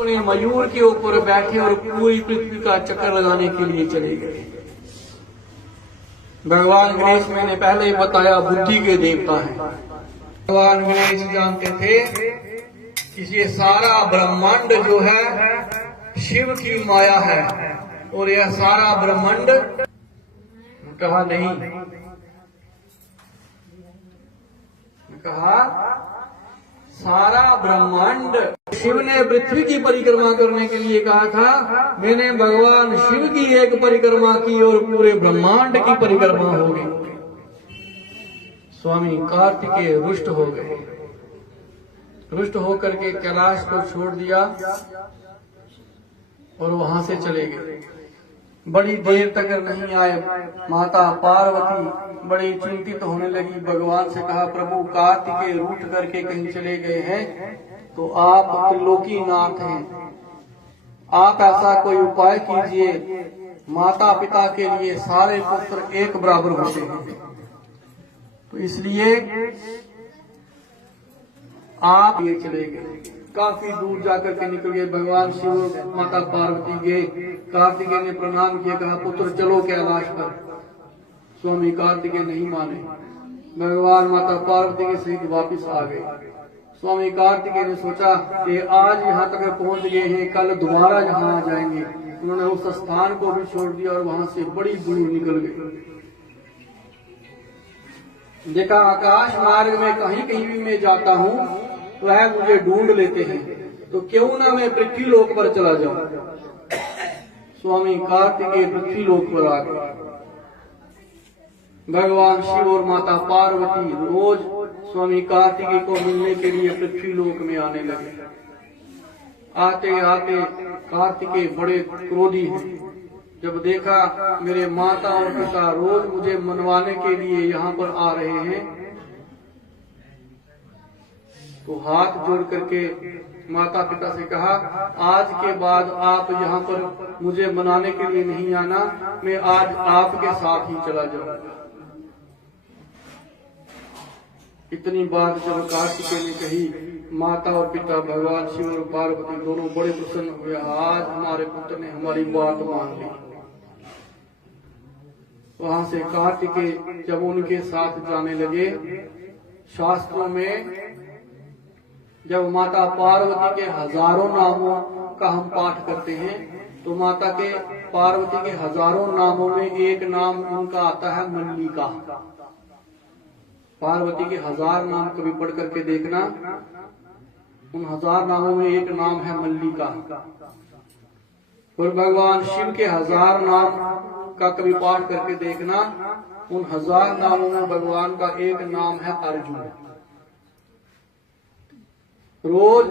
अपने मयूर के ऊपर बैठे और पूरी पृथ्वी का चक्कर लगाने के लिए चले गए। भगवान गणेश मैंने पहले ही बताया बुद्धि के देवता हैं। भगवान गणेश जानते थे कि ये सारा ब्रह्मांड जो है शिव की माया है और यह सारा ब्रह्मांड, कहा नहीं, कहा सारा ब्रह्मांड शिव ने पृथ्वी की परिक्रमा करने के लिए कहा था। मैंने भगवान शिव की एक परिक्रमा की और पूरे ब्रह्मांड की परिक्रमा हो गई। स्वामी कार्तिकेय रुष्ट हो गए। रुष्ट होकर के कैलाश को छोड़ दिया और वहां से चले गए। बड़ी देर तक नहीं आए। माता पार्वती बड़ी चिंतित होने लगी। भगवान से कहा, प्रभु कार्तिकेय रूठ करके कहीं चले गए हैं, तो आप त्रिलोकीनाथ हैं, आप ऐसा कोई उपाय कीजिए। माता पिता के लिए सारे पुत्र एक बराबर होते हैं, तो इसलिए आप ये चले गए। काफी दूर जाकर के निकल गए। भगवान शिव माता पार्वती गए। कार्तिकेय ने प्रणाम किया, कहा पुत्र चलो कैलाश पर। स्वामी कार्तिकेय नहीं माने। भगवान माता पार्वती के सहित वापिस आ गए। स्वामी कार्तिकेय ने सोचा कि आज यहाँ तक पहुंच गए हैं, कल दोबारा यहाँ आ जाएंगे। उन्होंने उस स्थान को भी छोड़ दिया और वहां से बड़ी दूर निकल गए। देखा आकाश मार्ग में कहीं कहीं भी मैं जाता हूँ वह मुझे ढूंढ लेते हैं, तो क्यों ना मैं पृथ्वी लोक पर चला जाऊं। स्वामी कार्तिकेय पृथ्वी लोक पर आ गए। भगवान शिव और माता पार्वती रोज स्वामी कार्तिकेय को मिलने के लिए पृथ्वी लोक में आने लगे। आते आते कार्तिकेय बड़े क्रोधी हैं। जब देखा मेरे माता और पिता रोज मुझे मनवाने के लिए यहाँ पर आ रहे हैं, तो हाथ जोड़ करके माता पिता से कहा, आज के बाद आप यहाँ पर मुझे मनाने के लिए नहीं आना, मैं आज आपके साथ ही चला जाऊंगा। इतनी बात जब कार्तिकेय ने कही, माता और पिता भगवान शिव और पार्वती दोनों बड़े प्रसन्न हुए। आज हमारे पुत्र ने हमारी बात मान ली। वहां से कार्तिकेय जब उनके साथ जाने लगे, शास्त्रों में जब माता पार्वती के हजारों नामों का हम पाठ करते हैं, तो माता के पार्वती के हजारों नामों में एक नाम उनका आता है मल्लिका। पार्वती के 1000 नाम कभी पढ़ करके देखना, उन 1000 नामों में एक नाम है मल्लिका। और भगवान शिव के 1000 नाम का कभी पाठ करके देखना, उन 1000 नामों में भगवान का एक नाम है अर्जुन। रोज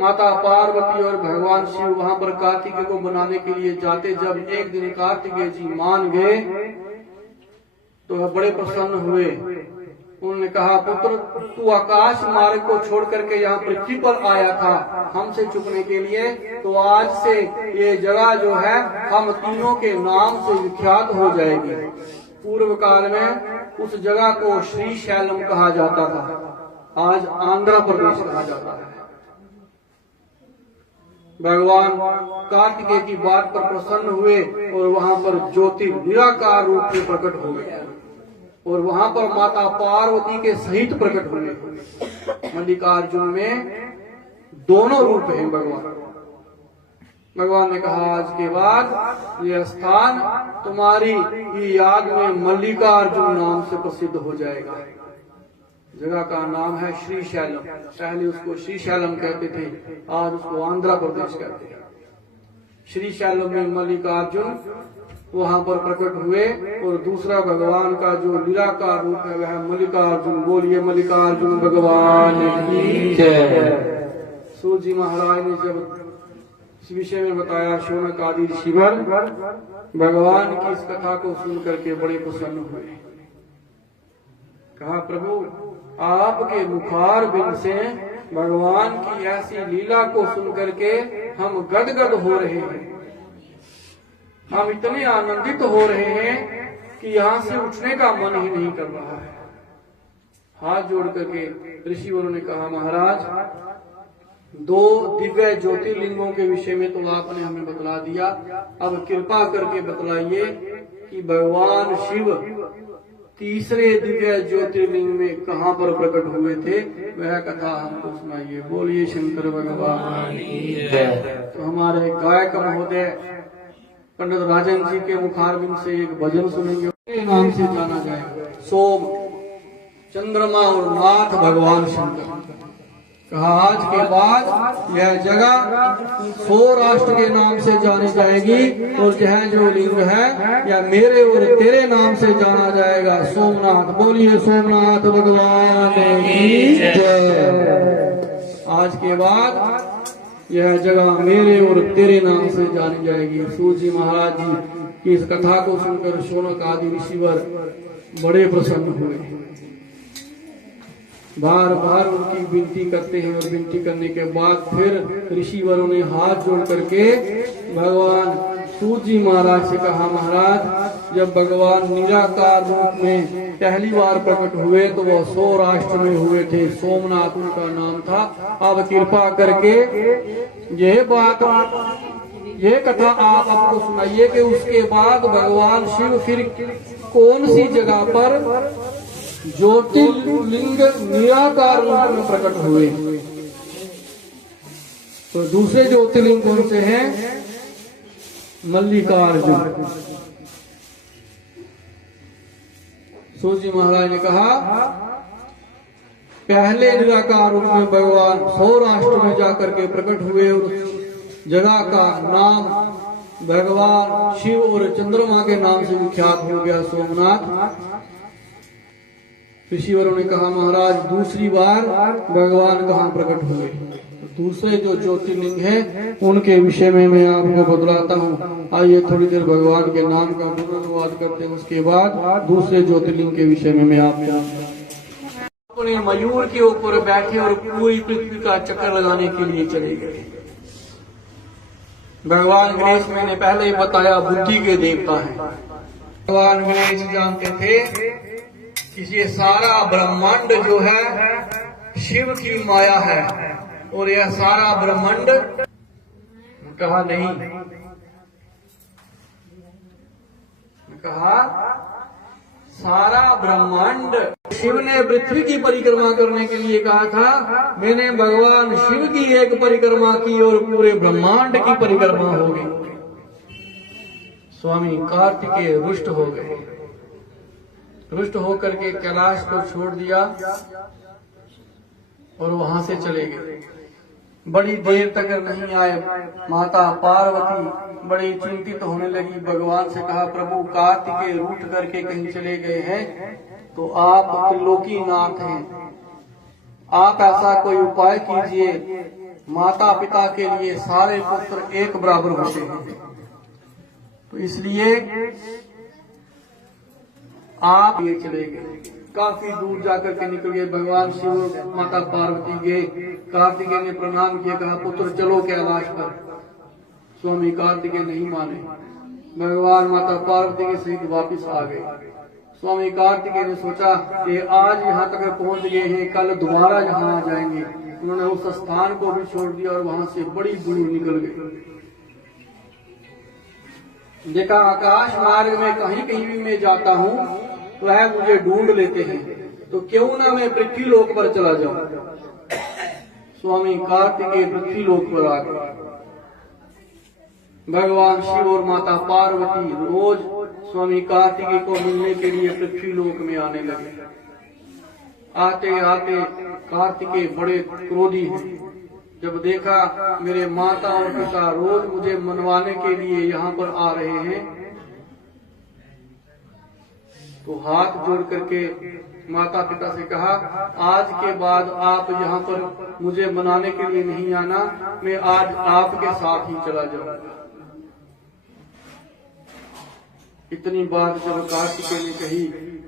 माता पार्वती और भगवान शिव वहां पर कार्तिकेय को बनाने के लिए जाते। जब एक दिन कार्तिकेय जी मान गए तो वह बड़े प्रसन्न हुए। उन्होंने कहा, पुत्र तू आकाश मार्ग को छोड़ करके यहाँ पृथ्वी पर आया था हमसे छुपने के लिए, तो आज से ये जगह जो है हम तीनों के नाम से विख्यात हो जाएगी। पूर्व काल में उस जगह को श्री शैलम कहा जाता था, आज आंध्र प्रदेश कहा जाता है। भगवान कार्तिकेय की बात पर प्रसन्न हुए और वहां पर ज्योति निराकार रूप में प्रकट हो गया और वहां पर माता पार्वती के सहित प्रकट हुए। मल्लिकार्जुन में दोनों रूप हैं भगवान। भगवान ने कहा, आज के बाद यह स्थान तुम्हारी याद में मल्लिकार्जुन नाम से प्रसिद्ध हो जाएगा। जगह का नाम है श्री शैलम। पहले उसको श्री शैलम कहते थे, आज उसको आंध्र प्रदेश कहते हैं। श्री शैलम में मल्लिकार्जुन वहां पर प्रकट हुए और दूसरा भगवान का जो निराकार रूप है वह मल्लिकार्जुन। बोलिए मल्लिकार्जुन भगवान की जय। सूर्य जी महाराज ने जब इस विषय में बताया, शौनक आदि ऋषिवर भगवान की इस कथा को सुन करके बड़े प्रसन्न हुए। कहा, प्रभु आपके मुखार बिंद से भगवान की ऐसी लीला को सुन करके हम गदगद हो रहे हैं। हम इतने आनंदित हो रहे हैं कि यहाँ से उठने का मन ही नहीं कर रहा है। हाथ जोड़ करके ऋषिवरों ने कहा, महाराज दो दिव्य ज्योतिर्लिंगों के विषय में तो आपने हमें बतला दिया। अब कृपा करके बतलाइए कि भगवान शिव तीसरे दिव्य ज्योतिर्लिंग में कहाँ पर प्रकट हुए थे, वह कथा हमको सुनाइए। बोलिए शंकर भगवान। तो हमारे गायक महोदय पंडित राजन जी के मुखारबिंद से एक भजन सुनेंगे। नाम से जाना जाएगा सोम, चंद्रमा और नाथ भगवान शंकर। कहा आज के बाद यह जगह सौराष्ट्र के नाम से जानी जाएगी और यह जो लिंग है यह मेरे और तेरे नाम से जाना जाएगा, सोमनाथ। बोलिए सोमनाथ भगवान की जय। आज के बाद यह जगह मेरे और तेरे नाम से जानी जाएगी। सूत जी महाराज जी की इस कथा को सुनकर शौनक आदि ऋषिवर बड़े प्रसन्न हुए। बार बार उनकी विनती करते हैं और विनती करने के बाद फिर ऋषिवरों ने हाथ जोड़ करके भगवान सूत जी महाराज से कहा, महाराज जब भगवान निराकार रूप में पहली बार प्रकट हुए तो वह सौराष्ट्र में हुए थे, सोमनाथ उनका नाम था। अब कृपा करके ये कथा आप आपको सुनाइए कि उसके बाद भगवान शिव फिर कौन सी जगह पर ज्योतिर्लिंग निराकार रूप में प्रकट हुए। तो दूसरे ज्योतिर्लिंग कौन से हैं? मल्लिकार्जुन। सूत जी महाराज ने कहा पहले निराकार रूप में भगवान सौराष्ट्र में जाकर के प्रकट हुए और जगह का नाम भगवान शिव और चंद्रमा के नाम से विख्यात हो गया, सोमनाथ। ऋषिवरों ने कहा महाराज दूसरी बार भगवान कहाँ प्रकट हुए? दूसरे जो ज्योतिर्लिंग है उनके विषय में मैं आपको बतलाता हूँ। आइए थोड़ी देर भगवान के नाम का पुनर्वाद करते हैं, उसके बाद दूसरे ज्योतिर्लिंग के विषय में मैं आपको। अपने मयूर के ऊपर बैठे और पूरी पृथ्वी का चक्कर लगाने के लिए चले गए। भगवान गणेश मैंने पहले ही बताया बुद्धि के देवता है। भगवान गणेश जानते थे ये सारा ब्रह्मांड जो है शिव की माया है और यह सारा ब्रह्मांड, कहा नहीं, कहा सारा ब्रह्मांड। शिव ने पृथ्वी की परिक्रमा करने के लिए कहा था, मैंने भगवान शिव की एक परिक्रमा की और पूरे ब्रह्मांड की परिक्रमा हो गई। स्वामी कार्तिकेय रुष्ट हो गए। रुष्ट होकर के कैलाश को छोड़ दिया और वहां से चले गए। बड़ी देर तक नहीं आए। माता पार्वती बड़ी चिंतित होने लगी। भगवान से कहा प्रभु कार्तिकेय रूठ करके कहीं चले गए हैं, तो आप त्रिलोकीनाथ हैं, आप ऐसा कोई उपाय कीजिए। माता पिता के लिए सारे पुत्र एक बराबर होते हैं, तो इसलिए आप ये चले गए। काफी दूर जाकर के निकल गए। भगवान शिव माता पार्वती गए। कार्तिकेय ने प्रणाम किया, कहा पुत्र चलो कैलाश पर। स्वामी कार्तिकेय नहीं माने। भगवान माता पार्वती के सहित वापिस आ गए। स्वामी कार्तिकेय ने सोचा कि आज यहाँ तक पहुंच गए हैं, कल दोबारा यहाँ आ जाएंगे। उन्होंने उस स्थान को भी छोड़ दिया और वहां से बड़ी दूर निकल गए। देखा आकाश मार्ग में कहीं कहीं भी मैं जाता हूँ तो वह मुझे ढूंढ लेते हैं, तो क्यों ना मैं पृथ्वी लोक पर चला जाऊं। स्वामी कार्तिकेय पृथ्वी लोक पर आ गए। भगवान शिव और माता पार्वती रोज स्वामी कार्तिकेय को मिलने के लिए पृथ्वी लोक में आने लगे। आते आते कार्तिकेय बड़े क्रोधी हैं। जब देखा मेरे माता और पिता रोज मुझे मनवाने के लिए यहाँ पर आ रहे हैं, तो हाथ जोड़ करके माता पिता से कहा आज के बाद आप यहाँ पर मुझे मनाने के लिए नहीं आना, मैं आज आपके साथ ही चला जाऊंगा। इतनी बात जब कार्तिकेय ने कही,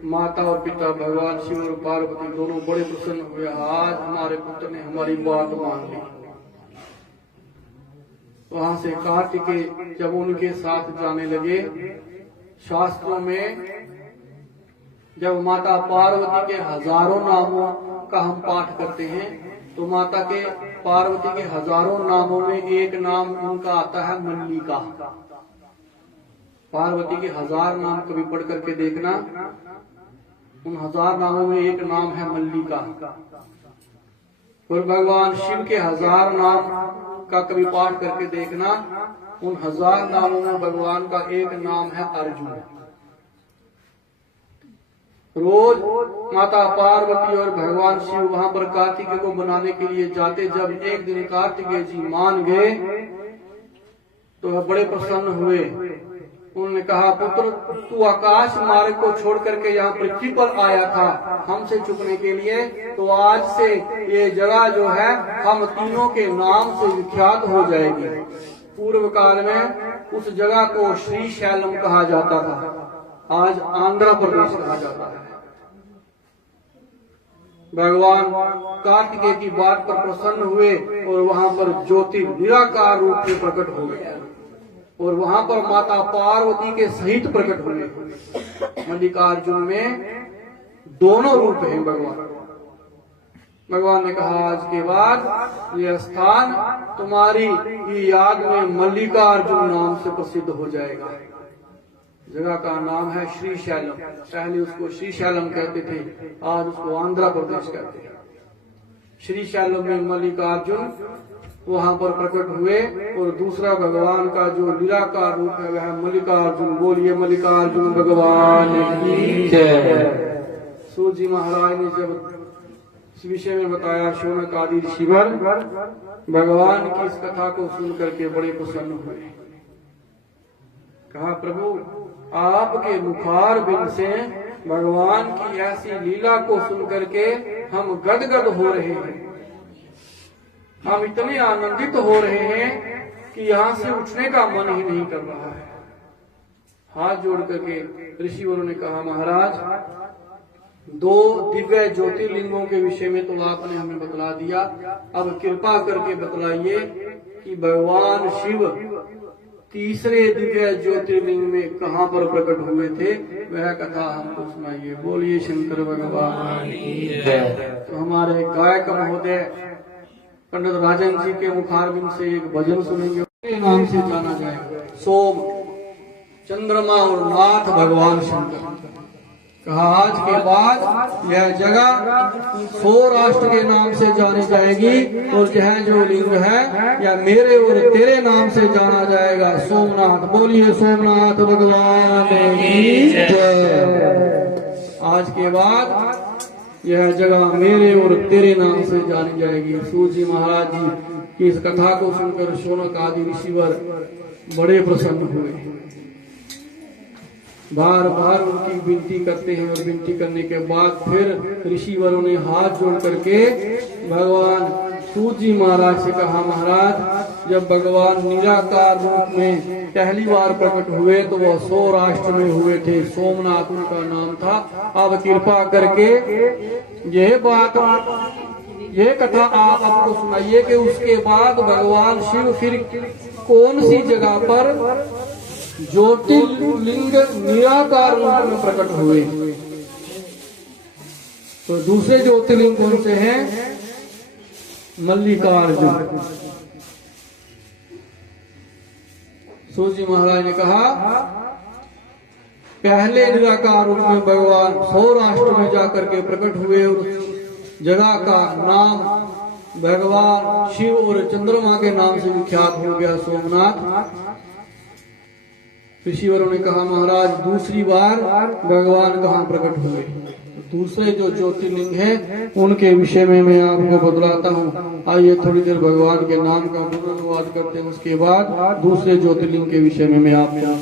माता और पिता भगवान शिव और पार्वती दोनों बड़े प्रसन्न हुए। आज हमारे पुत्र ने हमारी बात मान ली। वहां से कार्तिकेय जब उनके साथ जाने लगे, शास्त्रों में जब माता पार्वती के हजारों नामों का हम पाठ करते हैं तो माता के पार्वती के हजारों नामों में एक नाम उनका आता है मल्लिका। पार्वती के 1000 नाम कभी पढ़ करके देखना, उन 1000 नामों में एक नाम है मल्लिका। और भगवान शिव के 1000 नाम का कभी पाठ करके देखना, उन 1000 नामों में भगवान का एक नाम है अर्जुन। रोज माता पार्वती और भगवान शिव वहां पर कार्तिकेय को बनाने के लिए जाते। जब एक दिन कार्तिकेय जी मान गए तो वह बड़े प्रसन्न हुए। उन्होंने कहा, पुत्र तू आकाश मार्ग को छोड़ करके यहाँ पृथ्वी पर आया था हमसे छुपने के लिए, तो आज से ये जगह जो है हम तीनों के नाम से विख्यात हो जाएगी। पूर्व काल में उस जगह को श्री शैलम कहा जाता था, आज आंध्र प्रदेश कहा जाता है। भगवान कार्तिकेय की बात पर प्रसन्न हुए और वहां पर ज्योति निराकार रूप में प्रकट हो गया और वहां पर माता पार्वती के सहित प्रकट हुए। मल्लिकार्जुन में दोनों रूप हैं भगवान। भगवान ने कहा, आज के बाद यह स्थान तुम्हारी याद में मल्लिकार्जुन नाम से प्रसिद्ध हो जाएगा। जगह का नाम है श्री शैलम। पहले उसको श्री शैलम कहते थे, आज उसको आंध्र प्रदेश कहते हैं। श्री शैलम में मल्लिकार्जुन वहां पर प्रकट हुए और दूसरा भगवान का जो निराकार रूप है वह मल्लिकार्जुन। बोलिए मल्लिकार्जुन भगवान की जय। सूर्य जी महाराज ने जब इस विषय में बताया, शौनक आदि ऋषिवर भगवान की इस कथा को सुन करके बड़े प्रसन्न हुए। कहा, प्रभु आपके मुखार बिंद से भगवान की ऐसी लीला को सुन करके हम गदगद हो रहे हैं, हम इतने आनंदित हो रहे हैं कि यहाँ से उठने का मन ही नहीं कर रहा है। हाथ जोड़ करके ऋषिवरों ने कहा, महाराज 2 दिव्य ज्योतिर्लिंगों के विषय में तो आपने हमें बतला दिया, अब कृपा करके बतलाइए कि भगवान शिव तीसरे दिव्य ज्योतिर्लिंग में कहाँ पर प्रकट हुए थे, वह कथा हमको सुनाइए। बोलिए शंकर भगवान की जय। तो हमारे गायक महोदय पंडित राजन जी के मुखारबिंद से एक भजन सुनेंगे। नाम से जाना जाएगा सोम, चंद्रमा और नाथ भगवान शंकर। कहा, आज के बाद यह जगह सौराष्ट्र के नाम से जानी जाएगी और यह जो लिंग है यह मेरे और तेरे नाम से जाना जाएगा, सोमनाथ। बोलिए सोमनाथ भगवान की जय। आज के बाद यह जगह मेरे और तेरे नाम से जानी जाएगी। सूर्य जी महाराज जी की इस कथा को सुनकर शौनक आदि ऋषिवर बड़े प्रसन्न हुए। बार बार उनकी विनती करते हैं और विनती करने के बाद फिर ऋषिवरों ने हाथ जोड़ करके भगवान सूर्य जी महाराज से कहा, महाराज जब भगवान निराकार रूप में पहली बार प्रकट हुए तो वह सौराष्ट्र में हुए थे, सोमनाथ उनका नाम था। अब कृपा करके ये कथा आप हमको सुनाइए कि उसके बाद भगवान शिव फिर कौन सी जगह पर ज्योतिर्लिंग निराकार रूप में प्रकट हुए। तो दूसरे ज्योतिर्लिंग कौन से हैं? मल्लिकार्जुन। सूर्य जी महाराज ने कहा, पहले निराकार रूप में भगवान सौराष्ट्र में जाकर के प्रकट हुए और जगह का नाम भगवान शिव और चंद्रमा के नाम से विख्यात हो गया, सोमनाथ। ऋषिवरों ने कहा, महाराज दूसरी बार भगवान कहाँ प्रकट हुए? दूसरे जो ज्योतिर्लिंग हैं उनके विषय में मैं आपको बतलाता हूँ। आइए थोड़ी देर भगवान के नाम का पुनर्वाद करते हैं, उसके बाद दूसरे ज्योतिर्लिंग के विषय में मैं आपको